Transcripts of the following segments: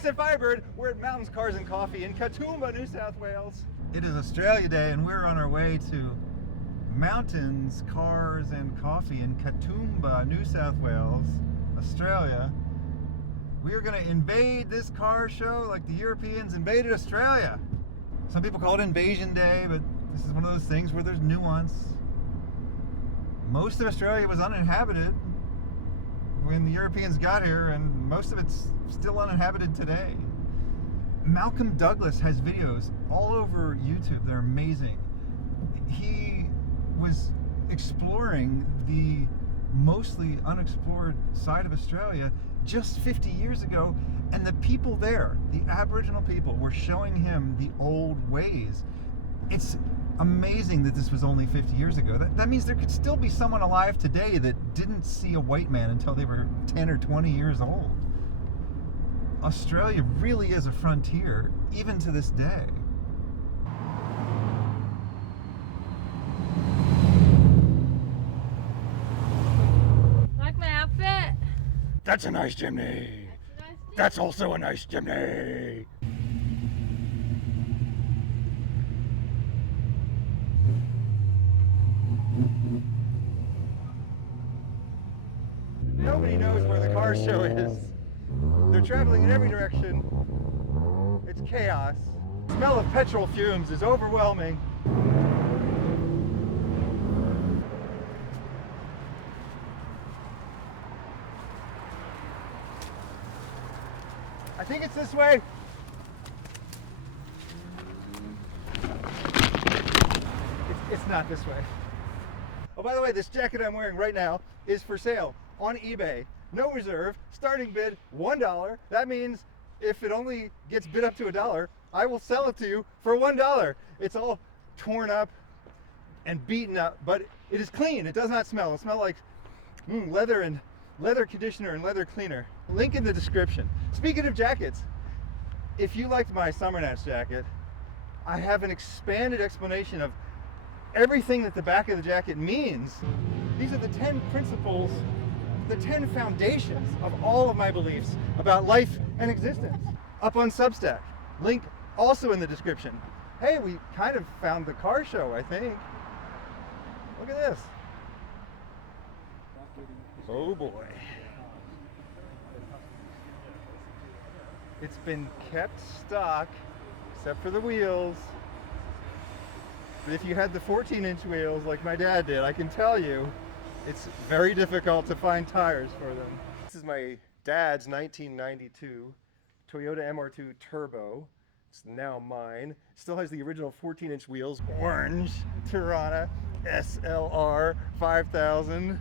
said Firebird. We're at Mountains, Cars and Coffee in Katoomba, New South Wales. It is Australia Day and we're on our way to Mountains, Cars and Coffee in Katoomba, New South Wales, Australia. We are going to invade this car show like the Europeans invaded Australia. Some people call it Invasion Day, but this is one of those things where there's nuance. Most of Australia was uninhabited when the Europeans got here, and most of it's still uninhabited today. Malcolm Douglas has videos all over YouTube. They're amazing. He was exploring the mostly unexplored side of Australia just 50 years ago, and the people there, the Aboriginal people, were showing him the old ways. It's amazing that this was only 50 years ago. That means there could still be someone alive today that didn't see a white man until they were 10 or 20 years old. Australia really is a frontier, even to this day. Like my outfit? That's a nice chimney. That's also a nice chimney. Nobody knows where the car show is. They're traveling in every direction. It's chaos. The smell of petrol fumes is overwhelming. I think it's this way. It's not this way. Oh, by the way, this jacket I'm wearing right now is for sale on eBay. No reserve, starting bid $1. That means if it only gets bid up to $1, I will sell it to you for $1. It's all torn up and beaten up, but it is clean. It does not smell. It smells like leather and leather conditioner and leather cleaner. Link in the description. Speaking of jackets, if you liked my Summer Nats jacket, I have an expanded explanation of everything that the back of the jacket means. These are the 10 principles, the 10 foundations of all of my beliefs about life and existence. Up on Substack. Link also in the description. Hey, we kind of found the car show, I think. Look at this. Oh boy. It's been kept stock, except for the wheels. But if you had the 14-inch wheels like my dad did, I can tell you, it's very difficult to find tires for them. This is my dad's 1992 Toyota MR2 Turbo. It's now mine. Still has the original 14-inch wheels. Orange Tirana SLR 5000.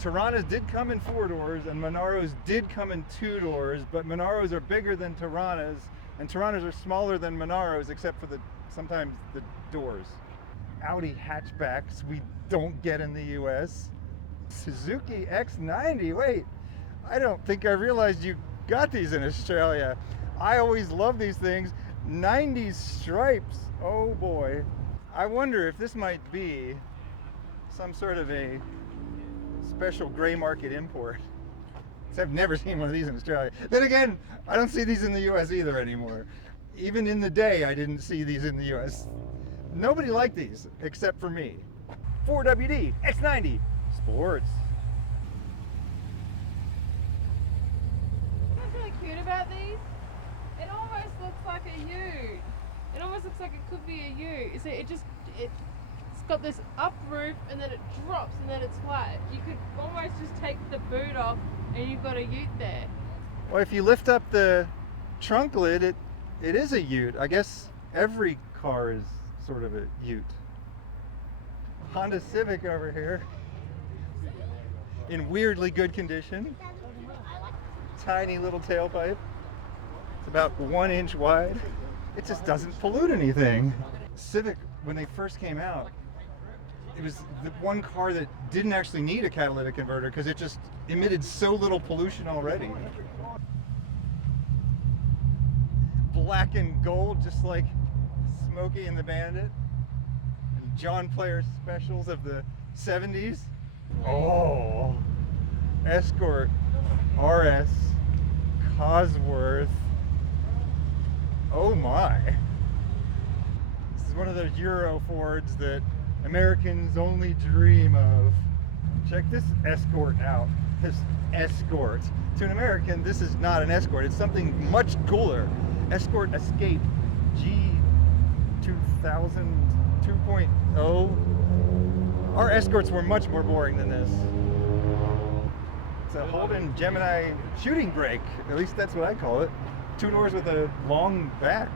Tiranas did come in 4 doors and Monaros did come in 2 doors, but Monaros are bigger than Tiranas and Tiranas are smaller than Monaros except for sometimes the doors. Audi hatchbacks we don't get in the US. Suzuki X90, wait, I don't think I realized you got these in Australia. I always love these things. 90s stripes, oh boy. I wonder if this might be some sort of a special gray market import. I've never seen one of these in Australia. Then again, I don't see these in the US either anymore. Even in the day, I didn't see these in the US. Nobody liked these except for me. 4WD X90 Sports. What's really cute about these? It almost looks like a ute. It almost looks like it could be a ute. So it's got this up roof and then it drops and then it's flat. You could almost just take the boot off and you've got a ute there. Well, if you lift up the trunk lid, it is a ute. I guess every car is sort of a ute. Honda Civic over here in weirdly good condition. Tiny little tailpipe. It's about 1 inch wide. It just doesn't pollute anything. Civic, when they first came out, it was the one car that didn't actually need a catalytic converter because it just emitted so little pollution already. Black and gold, just like Smokey and the Bandit and John Player specials of the 70s. Oh, Escort. RS Cosworth. Oh my. This is one of those Euro Fords that Americans only dream of. Check this Escort out. This Escort. To an American, this is not an Escort. It's something much cooler. Escort Escape G2000 2.0. Our Escorts were much more boring than this. It's a Holden Gemini shooting brake. At least that's what I call it. 2 doors with a long back.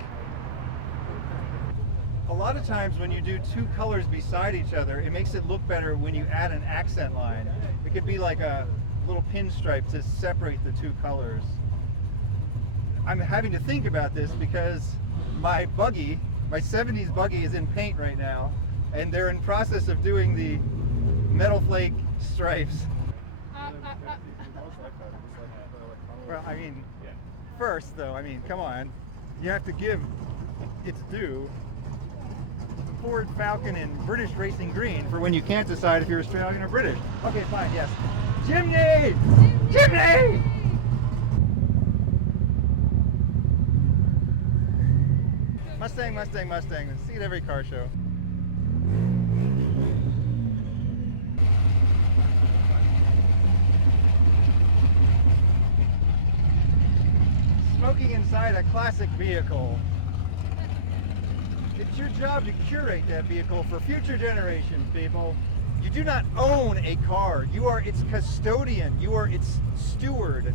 A lot of times when you do 2 colors beside each other, it makes it look better when you add an accent line. It could be like a little pinstripe to separate the 2 colors. I'm having to think about this because my buggy, my 70s buggy, is in paint right now, and they're in process of doing the metal flake stripes. Well, I mean, first though, I mean, come on, you have to give its due. Ford Falcon in British Racing Green for when you can't decide if you're Australian or British. Okay, fine, yes. Chimney! Chimney! Mustang, Mustang, Mustang. See it at every car show. Smoking inside a classic vehicle. It's your job to curate that vehicle for future generations, people. You do not own a car. You are its custodian. You are its steward.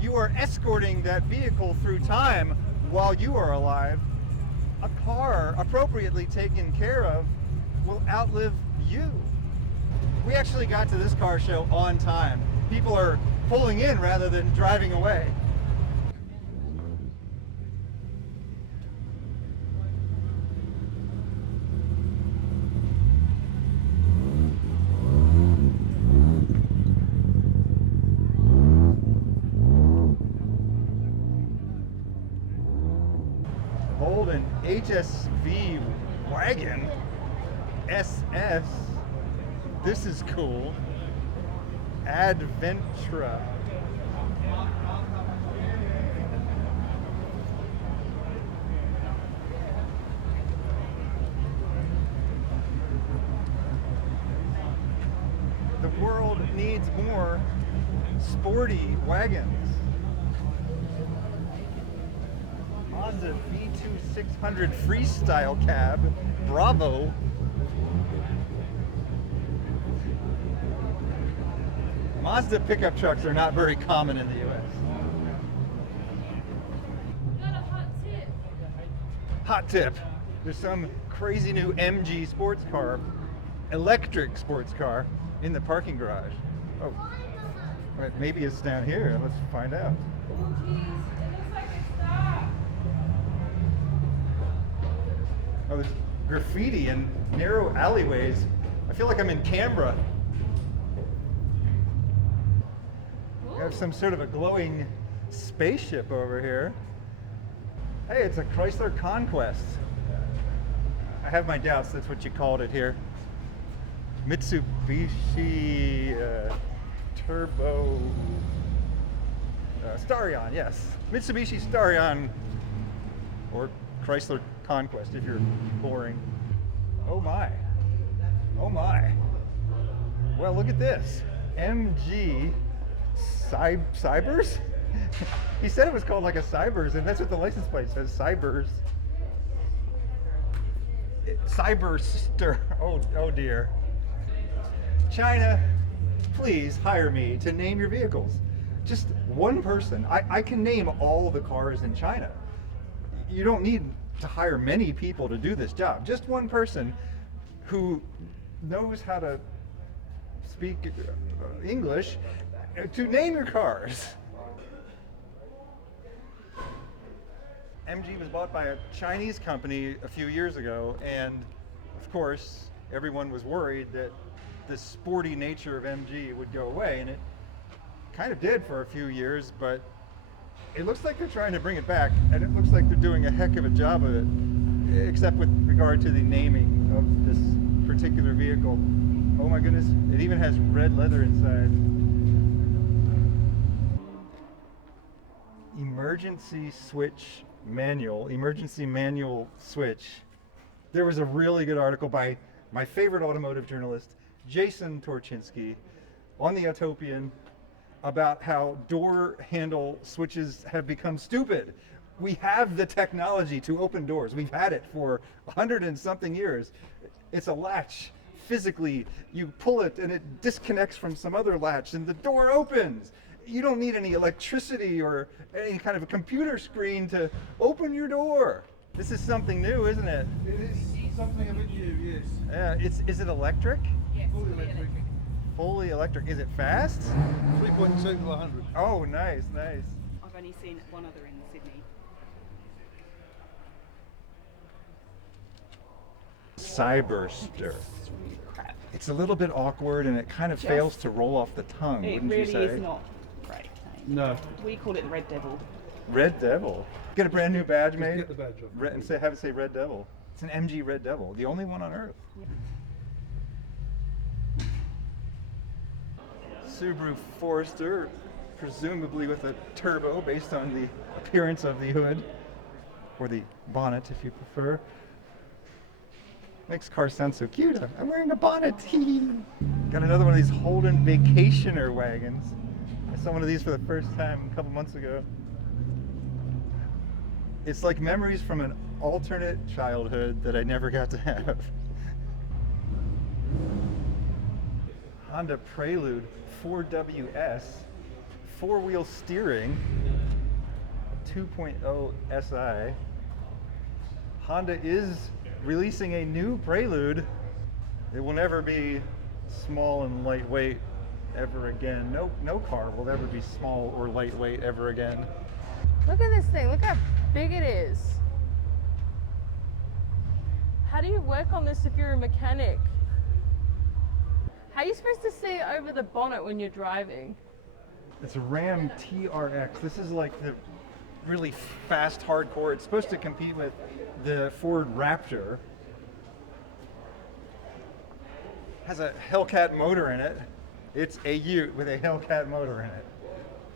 You are escorting that vehicle through time while you are alive. A car appropriately taken care of will outlive you. We actually got to this car show on time. People are pulling in rather than driving away. Holden HSV wagon SS. This is cool. Adventra. The world needs more sporty wagons. Mazda V2 600 Freestyle Cab, Bravo. Mazda pickup trucks are not very common in the U.S. Got a hot tip. Hot tip. There's some crazy new MG sports car, electric sports car, in the parking garage. Oh, right, maybe it's down here. Let's find out. Oh jeez, it looks like it's dark. Oh, there's graffiti in narrow alleyways. I feel like I'm in Canberra. I have some sort of a glowing spaceship over here. Hey, it's a Chrysler Conquest. I have my doubts that's what you called it here. Mitsubishi Turbo Starion, yes. Mitsubishi Starion, or Chrysler Conquest if you're boring. Oh my. Oh my. Well, look at this. MG Cybers? He said it was called like a Cybers, and that's what the license plate says, Cybers. Cyberster. Oh dear. China, please hire me to name your vehicles. Just one person. I can name all the cars in China. You don't need to hire many people to do this job. Just one person who knows how to speak English to name your cars. MG was bought by a Chinese company a few years ago, and of course everyone was worried that the sporty nature of MG would go away, and it kind of did for a few years, but it looks like they're trying to bring it back, and it looks like they're doing a heck of a job of it, except with regard to the naming of this particular vehicle. Oh my goodness, it even has red leather inside. emergency switch manual, emergency manual switch. There was a really good article by my favorite automotive journalist, Jason Torchinsky, on the Utopian about how door handle switches have become stupid. We have the technology to open doors. We've had it for 100 and something years. It's a latch. Physically, you pull it and it disconnects from some other latch and the door opens. You don't need any electricity or any kind of a computer screen to open your door. This is something new, isn't it? It is something a bit new, yes. Yeah, is it electric? Yes, Fully electric. Fully electric. Is it fast? 3.2 to 100. Oh, nice, nice. I've only seen one other in Sydney. Cyberster. Crap. It's a little bit awkward and it kind of fails to roll off the tongue, It wouldn't really you say? is not great. No. We call it the Red Devil. Red Devil. Get a brand new badge made. Get the badge off. And have it say Red Devil. It's an MG Red Devil, the only one on Earth. Subaru Forester, presumably with a turbo based on the appearance of the hood, or the bonnet if you prefer. Makes cars sound so cute. I'm wearing a bonnet. Got another one of these Holden Vacationer wagons. I saw one of these for the first time a couple months ago. It's like memories from an alternate childhood that I never got to have. Honda Prelude 4WS, four-wheel steering, 2.0 SI. Honda is releasing a new Prelude. It will never be small and lightweight ever again. No car will ever be small or lightweight ever again. Look at this thing. Look how big it is. How do you work on this if you're a mechanic? How are you supposed to see over the bonnet when you're driving? It's a Ram TRX. This is like the really fast hardcore. It's supposed to compete with the Ford Raptor. Has a Hellcat motor in it. It's a Ute with a Hellcat motor in it.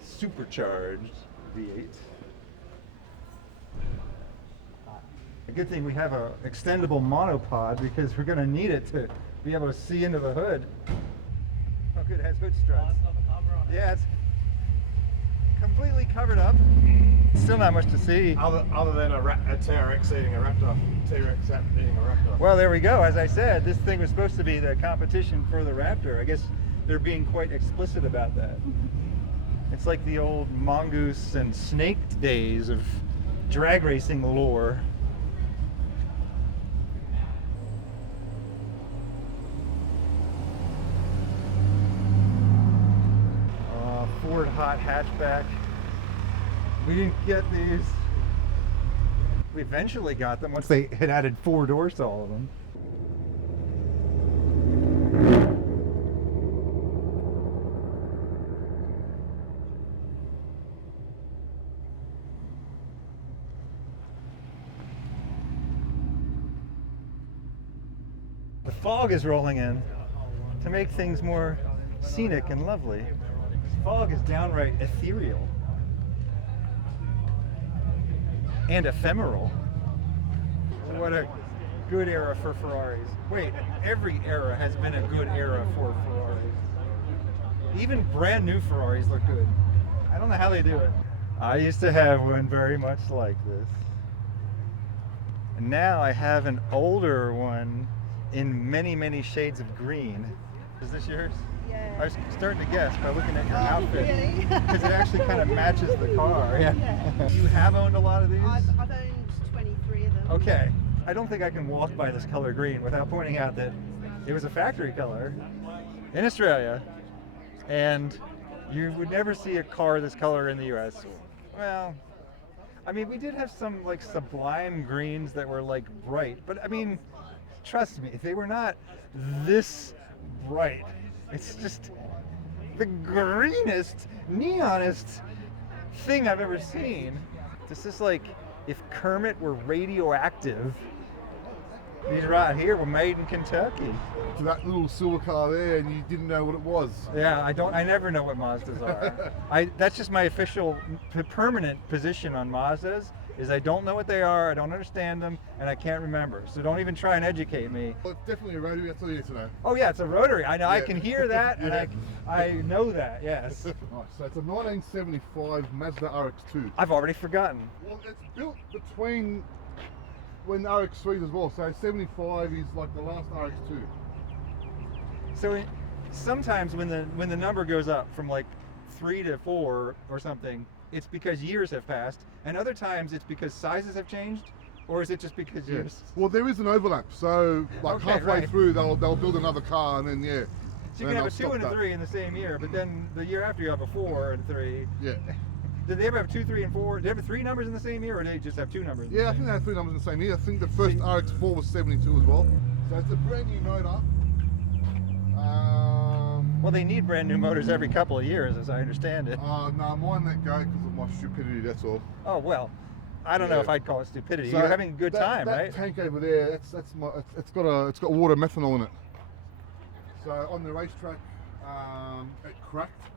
Supercharged V8. A good thing we have an extendable monopod because we're going to need it to be able to see into the hood. Oh good, it has hood struts. Yeah, it's completely covered up. Still not much to see. Other than a TRX eating a Raptor. T-Rex eating a Raptor. Well, there we go. As I said, this thing was supposed to be the competition for the Raptor. I guess they're being quite explicit about that. It's like the old mongoose and snake days of drag racing lore. Ford hot hatchback. We didn't get these. We eventually got them once they had added 4 doors to all of them. The fog is rolling in to make things more scenic and lovely. This fog is downright ethereal and ephemeral. What a good era for Ferraris. Wait, every era has been a good era for Ferraris. Even brand new Ferraris look good. I don't know how they do it. I used to have one very much like this. And now I have an older one in many, many shades of green. Is this yours? Yeah. I was starting to guess by looking at your outfit. Really? Because it actually kind of matches the car. Yeah. You have owned a lot of these? I've owned 23 of them. Okay. I don't think I can walk by this color green without pointing out that it was a factory color in Australia, and you would never see a car this color in the US. Well, I mean, we did have some like sublime greens that were like bright, but I mean, trust me, they were not this bright. It's just the greenest, neonest thing I've ever seen. This is like if Kermit were radioactive These right here were made in Kentucky. To that little silver car there, and you didn't know what it was. Yeah, I never know what Mazdas are. That's just my official permanent position on Mazdas, is I don't know what they are, I don't understand them, and I can't remember. So don't even try and educate me. Well, it's definitely a Rotary, that's all you need to know. Oh yeah, it's a Rotary. I know, I Yeah. can hear that, Yeah. and I know that, yes. Nice. So it's a 1975 Mazda RX-2. I've already forgotten. Well, it's built between when RX-3s as well. So 75 is like the last RX-2. So sometimes when the number goes up from like 3 to 4 or something, it's because years have passed, and other times it's because sizes have changed, or is it just because years? Well, there is an overlap. So like Okay, halfway right. through, they'll build another car, and then So you then can have they'll a 2 stop and a that. 3 in the same year, but then the year after you have a 4 and 3. Yeah. Did they ever have 2, 3, and 4? Did they have 3 numbers in the same year, or did they just have 2 numbers? in the Yeah, I same think they year? had 3 numbers in the same year. I think the first RX-4 was 72 as well. So it's a brand new motor. Well, they need brand new motors every couple of years, as I understand it. No, mine let go because of my stupidity, that's all. Oh well, I don't know Yeah. if I'd call it stupidity. So You're having a good that, time, that right? tank over there, it's got water methanol in it. So on the racetrack, it cracked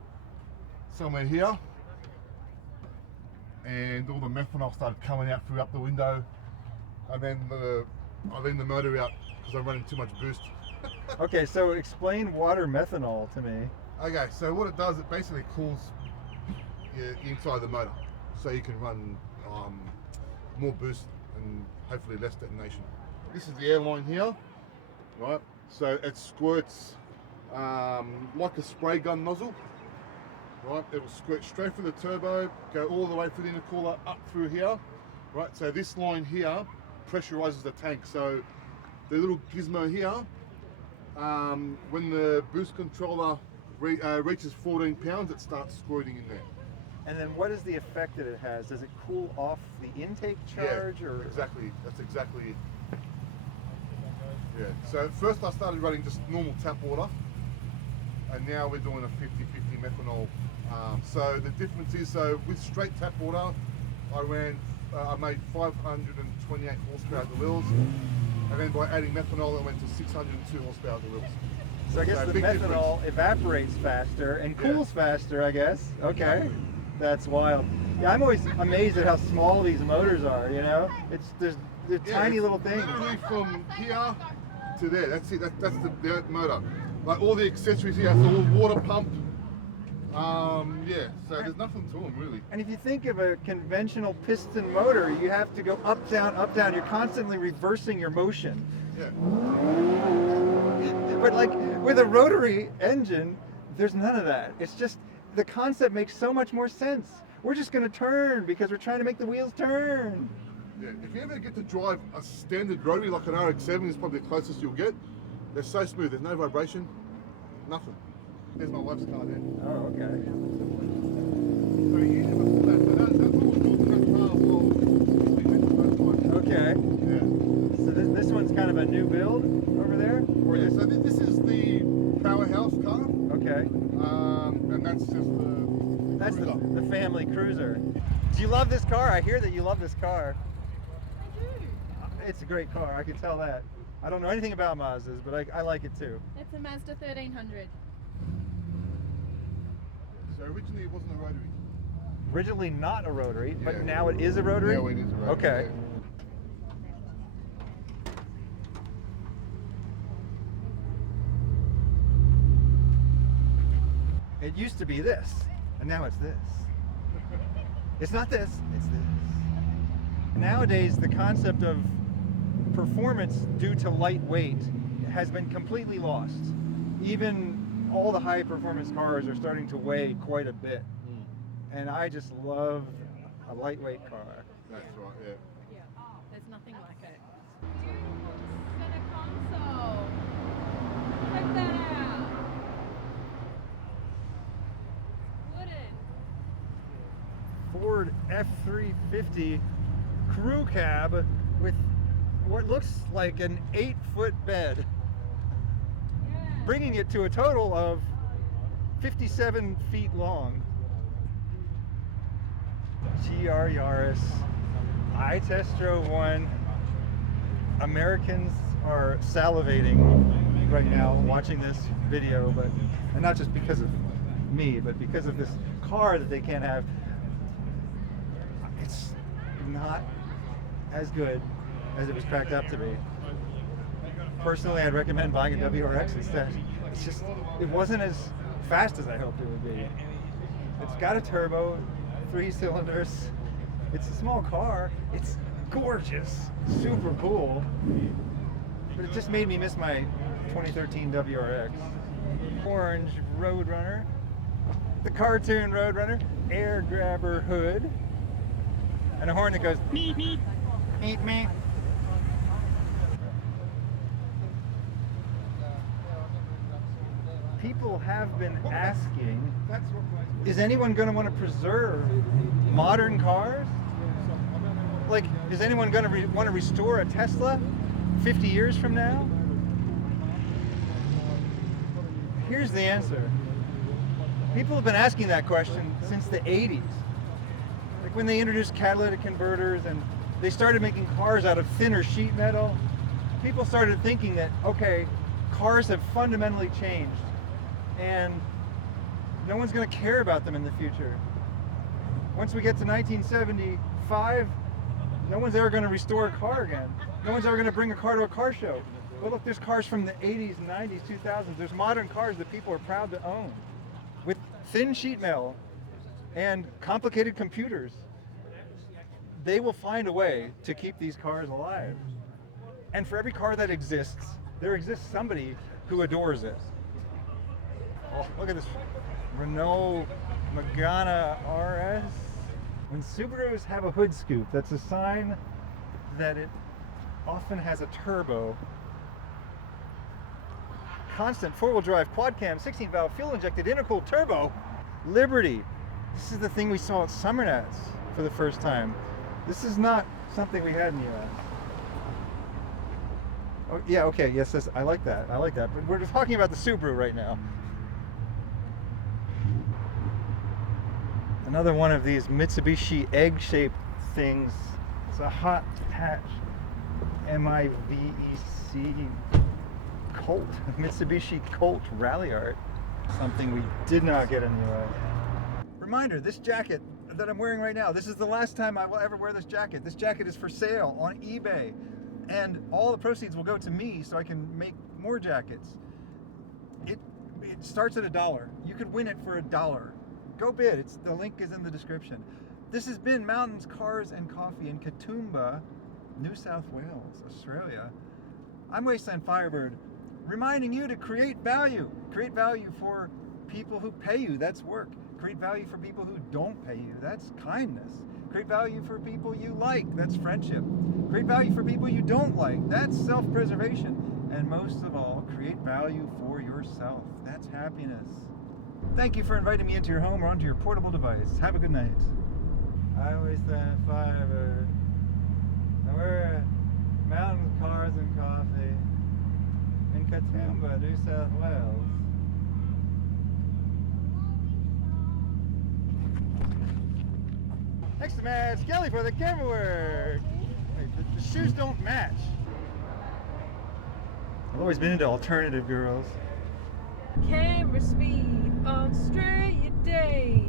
somewhere here, and all the methanol started coming out through up the window, and then I leaned the motor out because I'm running too much boost. Okay, so explain water methanol to me. Okay, so what it does, it basically cools inside the motor, so you can run more boost and hopefully less detonation. This is the airline here, right? So it squirts like a spray gun nozzle, right? It will squirt straight through the turbo, go all the way through the intercooler, up through here, right? So this line here pressurizes the tank. So the little gizmo here, when the boost controller reaches 14 pounds, it starts squirting in there. And then what is the effect that it has? Does it cool off the intake charge, Yeah, or exactly. That's exactly it. Yeah. So at first I started running just normal tap water, and now we're doing a 50-50 methanol. So the difference is, so with straight tap water, I made 528 horsepower at the wheels, and then by adding methanol, I went to 602 horsepower at the wheels. so I guess So the big methanol difference. evaporates faster and Yeah. cools faster, I guess. Okay, Exactly. that's wild. Yeah, I'm always amazed at how small these motors are. You know, they're Yeah, tiny it's little things. Literally from here to there. That's it. That's the motor. Like all the accessories here, it's all water pump. Yeah. So there's nothing to them really. And if you think of a conventional piston motor, you have to go up, down, up, down. You're constantly reversing your motion. Yeah. But like with a rotary engine, there's none of that. It's just, the concept makes so much more sense. We're just going to turn because we're trying to make the wheels turn. Yeah. If you ever get to drive a standard rotary like an RX-7, is probably the closest you'll get. They're so smooth. There's no vibration. Nothing. There's my wife's car there. Oh, okay. So you never pull that. So that's what was built in that car as well. Okay. Yeah. So this one's kind of a new build over there? Or Yeah, this- so this is the powerhouse car, Okay. and that's just the That's cruiser. the family cruiser. Do you love this car? I hear that you love this car. I do. It's a great car, I can tell that. I don't know anything about Mazdas, but I like it too. It's a Mazda 1300. So originally it wasn't a rotary. Originally not a rotary, but Yeah. now it is a rotary? Now it is a rotary. Okay. It used to be this, and now it's this. It's not this, it's this. Nowadays, the concept of performance due to lightweight has been completely lost. Even all the high performance cars are starting to weigh quite a bit. And I just love a lightweight car. That's right, yeah. There's nothing like it. Beautiful center console. Check that out. Wooden. Ford F-350 crew cab with what looks like an 8-foot bed, Yeah. bringing it to a total of 57 feet long. GR Yaris, I Test Drove one, Americans are salivating right now watching this video, and not just because of me, but because of this car that they can't have. It's not as good as it was cracked up to be. Personally, I'd recommend buying a WRX instead. It's just, it wasn't as fast as I hoped it would be. It's got a turbo, 3 cylinders. It's a small car. It's gorgeous, super cool. But it just made me miss my 2013 WRX. Orange Roadrunner, the cartoon Roadrunner, air grabber hood, and a horn that goes meep meep, meep meep. People have been asking, is anyone going to want to preserve modern cars? Like, is anyone going to want to restore a Tesla 50 years from now? Here's the answer. People have been asking that question since the 80s. Like when they introduced catalytic converters and they started making cars out of thinner sheet metal, people started thinking that, okay, cars have fundamentally changed and no one's going to care about them in the future. Once we get to 1975, no one's ever going to restore a car again. No one's ever going to bring a car to a car show. But look, there's cars from the 80s, 90s, 2000s. There's modern cars that people are proud to own with thin sheet metal and complicated computers. They will find a way to keep these cars alive. And for every car that exists, there exists somebody who adores it. Oh, look at this Renault Megane RS. When Subarus have a hood scoop, that's a sign that it often has a turbo. Constant four-wheel drive, quad cam, 16-valve, fuel-injected, intercooled turbo. Liberty. This is the thing we saw at Summer Nats for the first time. This is not something we had in the US. Oh, yeah, okay, yes, I like that. I like that. But we're just talking about the Subaru right now. Another one of these Mitsubishi egg-shaped things. It's a hot hatch MIVEC Colt, Mitsubishi Colt Rally Art. Something we did not get in the US. Reminder, this jacket that I'm wearing right now, this is the last time I will ever wear this jacket. This jacket is for sale on eBay. And all the proceeds will go to me so I can make more jackets. It starts at $1. You could win it for $1. Go bid. The link is in the description. This has been Mountains, Cars, and Coffee in Katoomba, New South Wales, Australia. I'm Wasteland Firebird, reminding you to create value. Create value for people who pay you. That's work. Create value for people who don't pay you. That's kindness. Create value for people you like. That's friendship. Create value for people you don't like. That's self-preservation. And most of all, create value for yourself. That's happiness. Thank you for inviting me into your home or onto your portable device. Have a good night. I Wasteland Firebird. And we're at Mountains, Cars, and Coffee in Katoomba, New South Wales. Next to Matt Skelly for the camera work. Wait, the shoes don't match. I've always been into alternative girls. Camera speed, Australia Day.